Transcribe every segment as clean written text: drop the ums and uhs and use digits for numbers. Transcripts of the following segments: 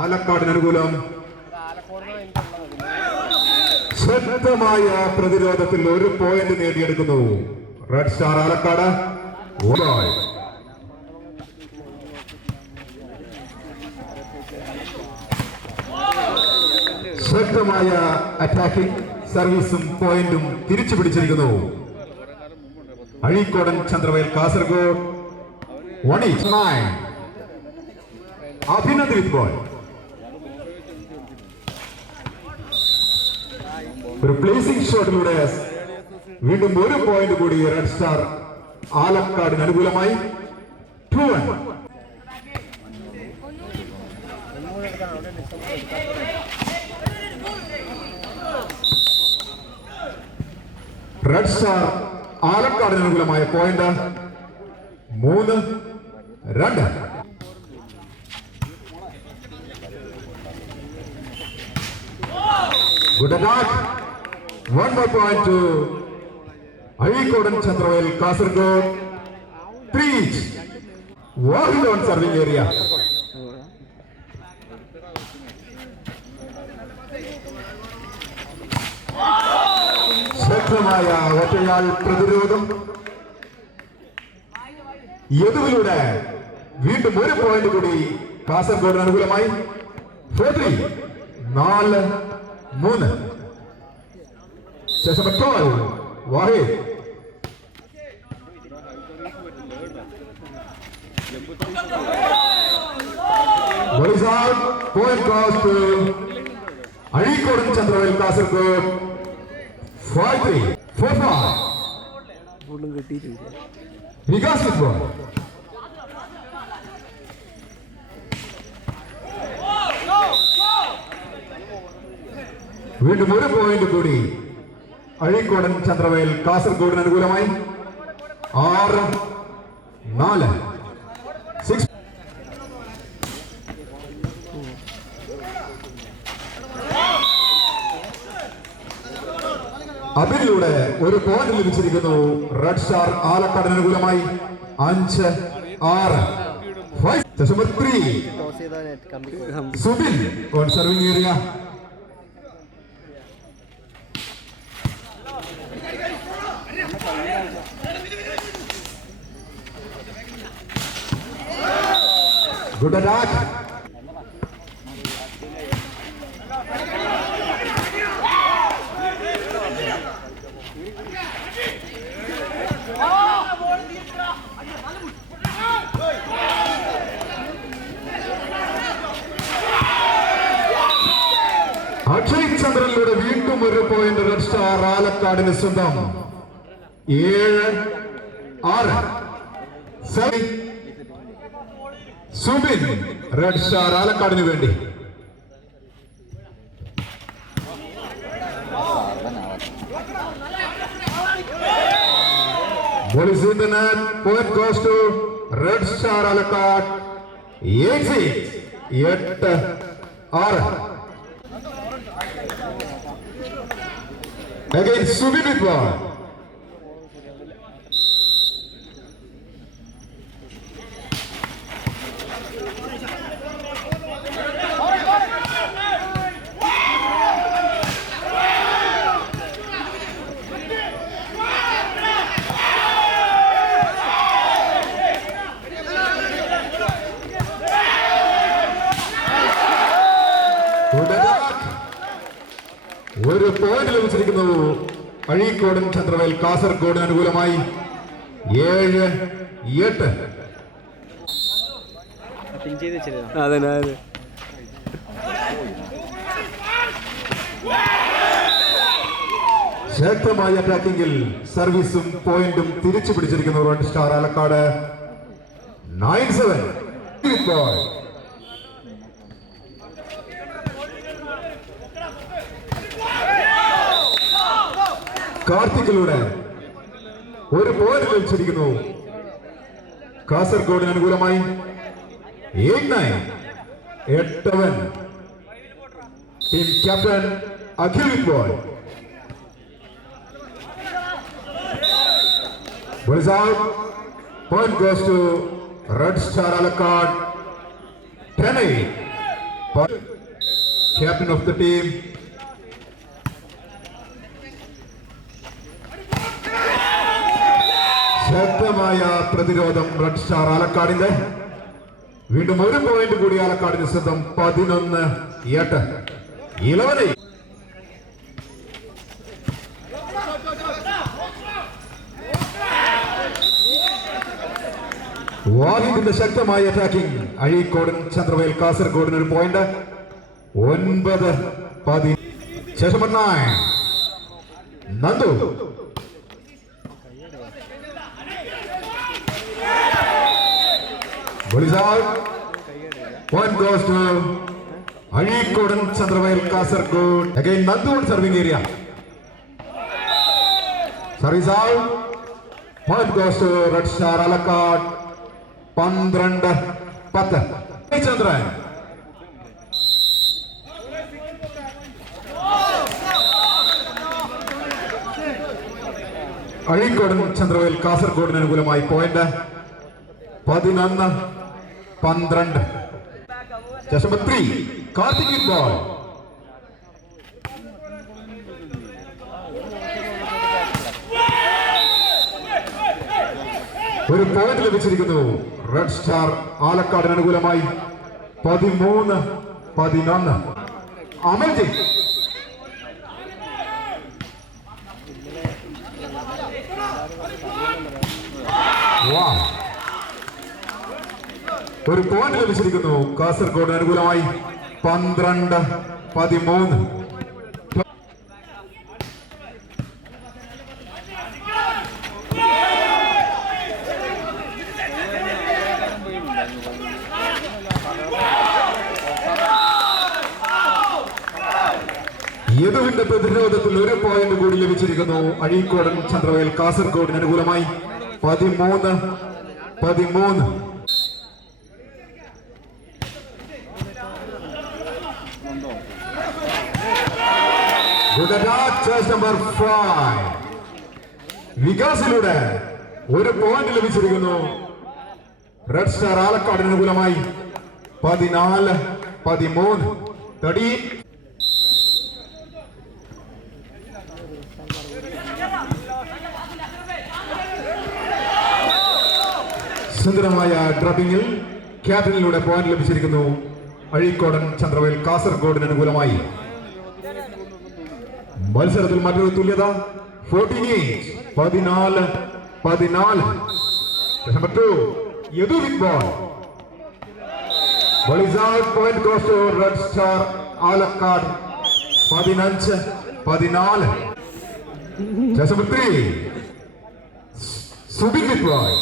ആലക്കാടിന് അനുകൂലം. ശക്തമായ പ്രതിരോധത്തിൽ ഒരു പോയിന്റ് നേടിയെടുക്കുന്നു റെഡ് സ്റ്റാർ ആലക്കാട്. ശക്തമായ അറ്റാക്കിംഗ് സർവീസും പോയിന്റും തിരിച്ചു പിടിച്ചിരിക്കുന്നു അഴീക്കോടൻ ചന്ദ്രവയൽ കാസർഗോഡ്. 1-9 അഭിനന്ദ് വിത്ത് ബോൾ. ഒരു പ്ലേസിംഗ് ഷോട്ടിലൂടെ വീണ്ടും ഒരു പോയിന്റ് കൂടി റെഡ് സ്റ്റാർ ആലക്കാടിന് അനുകൂലമായി. 2-1. റെഡ് സ്റ്റാർ ആലക്കാടിന് അനുകൂലമായ point 3-2. Good attack. 1 more point to Azhikodan Chandravayal Kasaragod. 3 Wahid on serving area. ശക്തമായ ഒറ്റയാൾ പ്രതിരോധം. യദുവിലൂടെ വീണ്ടും ഒരു പോയിന്റ് കൂടി കാസർഗോഡിന് അനുകൂലമായി. 4-3. 4-3. ശേഷം Wahid. Point goes to Azhikodan Chandravayal Kasaragod. 5-3. 4-5. Vikas with ball. വീണ്ടും ഒരു പോയിന്റ് കൂടി അഴീക്കോടൻ ചന്ദ്രവയൽ കാസർഗോഡിന് അനുകൂലമായി. 6-4. 6. അതിലൂടെ ഒരു പോയിന്റ് ലഭിച്ചിരിക്കുന്നു റെഡ് സ്റ്റാർ ആലക്കാടിന് അനുകൂലമായി. 5-6. 5-3. Subin on serving area. Good attack. Akshay ചന്ദ്രനിലൂടെ വീണ്ടും ഒരു പോയിന്റ് റെഡ് സ്റ്റാർ ആലക്കാടിന് സ്വന്തം. 7-6. സുബിൻ റെഡ് സ്റ്റാർ ആലക്കാടിന് വേണ്ടി. Point goes to red star Alakkad. 8-6. Again, Subin with ball. ഒരു പോയിന്റ് ലഭിച്ചിരിക്കുന്നു അഴീക്കോടൻ ചന്ദ്രവയൽ കാസർഗോഡിന് അനുകൂലമായി. 7-8. ശക്തമായ അറ്റാക്കിംഗിൽ സർവീസും പോയിന്റും തിരിച്ചു പിടിച്ചിരിക്കുന്നു റെഡ് സ്റ്റാർ ആലക്കാട്. 9-7. കാർത്തിക്കിലൂടെ ഒരു പോയിന്റ് ലഭിച്ചിരിക്കുന്നു കാസർഗോഡിന് അനുകൂലമായി. 8-9. 8-7. Team captain Akhil with ball. Ball is out. Point goes to Red Star Alakkad. 10-8. Captain of the team. ശക്തമായ പ്രതിരോധം റെഡ് സ്റ്റാർ ആലക്കാടിന്റെ. വീണ്ടും ഒരു പോയിന്റ് കൂടി ആലക്കാടിന് സ്വന്തം. 11-8. 11. വാഹിദിന്റെ ശക്തമായ അറ്റാക്കിംഗ്. അഴീക്കോടൻ ചന്ദ്രവേൽ കാസർഗോഡിന് ഒരു പോയിന്റ്. 9-10. ശേഷം 9 Nandu. Point goes to Azhikodan Chandravail Kasaragod. Again Nandu on serving area. Service out. Point goes to Red Star Alakkad. 12-10. Chandran. Azhikodan Chandravail Kasaragod അനുകൂലമായി point. 11-12. Just number 3, Karthik with ball. ഒരു point ലഭിച്ചിരിക്കുന്നു red star ആലക്കാടിന് അനുകൂലമായി. 13-11. അമൽജിത്ത്. ഒരു point ലഭിച്ചിരിക്കുന്നു കാസർഗോഡിന് അനുകൂലമായി. 12-13. യദുവിന്റെ പ്രതിരോധത്തിൽ ഒരു പോയിന്റ് കൂടി ലഭിച്ചിരിക്കുന്നു അഴീക്കോടൻ ചന്ദ്രവേൽ കാസർഗോഡിന് അനുകൂലമായി. 13-13. Good attack, chase number 5. വികാസിലൂടെ ഒരു പോയിന്റ് ലഭിച്ചിരിക്കുന്നു റെഡ് സ്റ്റാർ ആലക്കാടിന് അനുകൂലമായി. 14-13. തടി. സുന്ദരമായ ഡ്രബിംഗിൽ ക്യാപ്റ്റനിലൂടെ പോയിന്റ് ലഭിച്ചിരിക്കുന്നു അഴീക്കോടൻ ചന്ദ്രവേൽ കാസർഗോഡിന് അനുകൂലമായി. മത്സരത്തിൽ മറ്റൊരു തുല്യത. 14-14. Number 2, Yadu with ball. Ball is out. Point goes to Red Star Alakkad. 15-14. Just number 3, Subin with ball.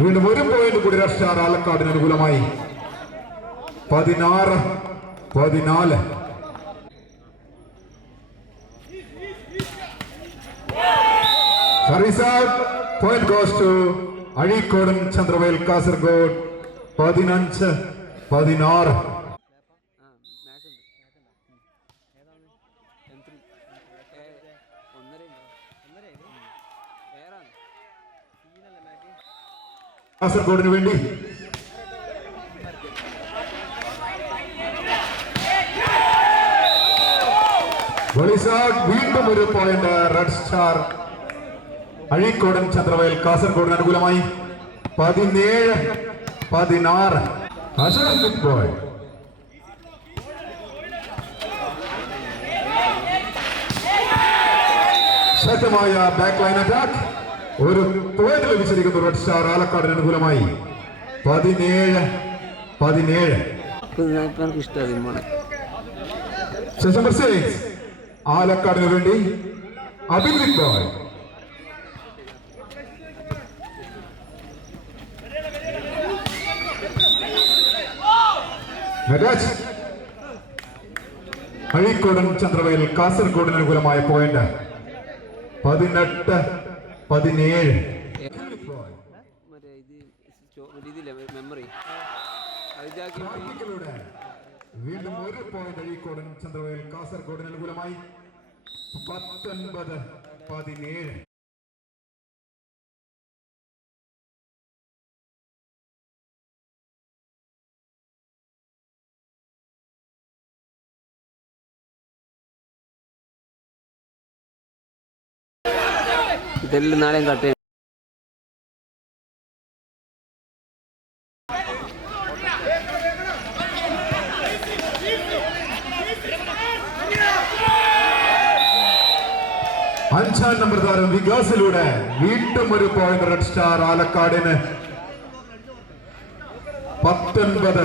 വീണ്ടും ഒരു പോയിന്റ് കൂടി റെഡ് സ്റ്റാർ ആലക്കാടിന് അനുകൂലമായി. 16-14. Service out. Point goes to Azhikodan Chandravel Kasaragod. 15-16. കാസർഗോഡിന് വേണ്ടി വീണ്ടും ഒരു point red star Azhikodan Chandravel കാസർഗോഡിന് അനുകൂലമായി. 17-16. അഷറഫ് ബോയ്. ശക്തമായ ബാക്ക് ലൈൻ അറ്റാക്ക്. ഒരു പോയിന്റ് ലഭിച്ചിരിക്കുന്നു റെഡ് സ്റ്റാർ ആലക്കാടിന് അനുകൂലമായി. 17-17. നമ്പർ 6 ആലക്കാടിന് വേണ്ടി അഭിജിത്ത് ബോയ്. അഴീക്കോടൻ ചന്ദ്രവേൽ കാസർഗോഡിന് അനുകൂലമായ പോയിന്റ്. 18-17. വീണ്ടും ഒരു പോയിന്റ് അഴീക്കോടൻ ചന്ദ്രവേൽ കാസർഗോഡിന് അനുകൂലമായി. 19-19. 17. ഇതെല്ലാം നാളെയും കട്ട് അഞ്ചാം നമ്പർ താരം വികാസിലൂടെ വീണ്ടും ഒരു പോയിന്റ് റെഡ് സ്റ്റാർ ആലക്കാടിന് 19.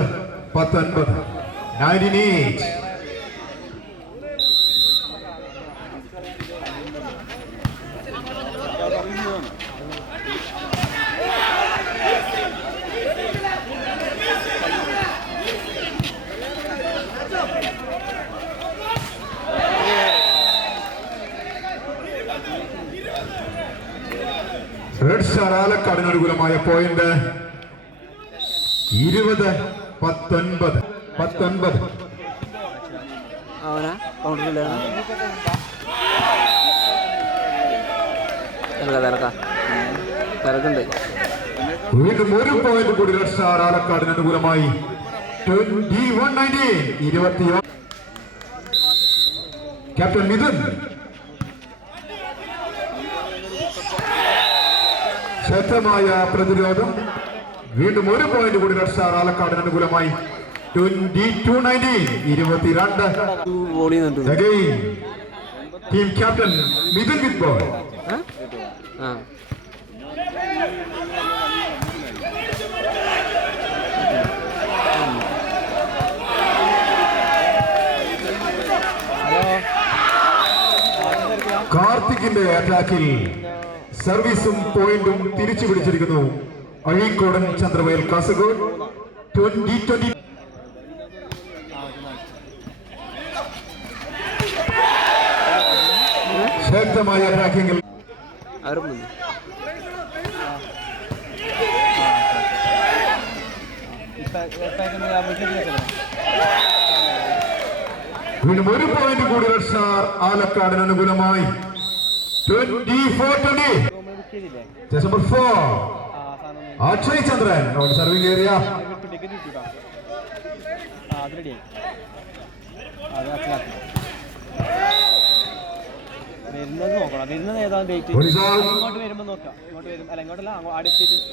റെഡ് സ്റ്റാർ ആലക്കാടിന് അനുകൂലമായ പോയിന്റ് 20-19. അവനാ കൗണ്ടറിലാണ് തിരക്കുണ്ട്. വീണ്ടും ഒരു പോയിന്റ് കൂടി റെഡ് സ്റ്റാർ ആലക്കാടിന് അനുകൂലമായി 21-19. ക്യാപ്റ്റൻ മിഥുൻ ശക്തമായ പ്രതിരോധം. വീണ്ടും ഒരു പോയിന്റ് കൂടി റെഡ് സ്റ്റാർ ആലക്കാടിന് അനുകൂലമായി 22-22. Team captain Mithun with ball. കാർത്തിക്കിന്റെ അറ്റാക്കിൽ സർവീസും പോയിന്റും തിരിച്ചു പിടിച്ചിരിക്കുന്നു അഴീക്കോടൻ ചന്ദ്രവയൽ കാസർഗോഡ്. 2020 ശക്തമായ അറ്റാക്കിംഗിൽ വീണ്ടും ഒരു പോയിന്റ് കൂടി റെഡ് സ്റ്റാർ ആലക്കാടിന് അനുകൂലമായി 24-20. Number 4 Akshay Chandran on serving area. വരുന്നത് നോക്കണം. വരുന്നത് ഏതാണ് ഡേറ്റ്? ഇങ്ങോട്ട് വരുമ്പോ നോക്കാം. ഇങ്ങോട്ട് വരും. അല്ല ഇങ്ങോട്ടല്ല, അടുത്തിട്ട്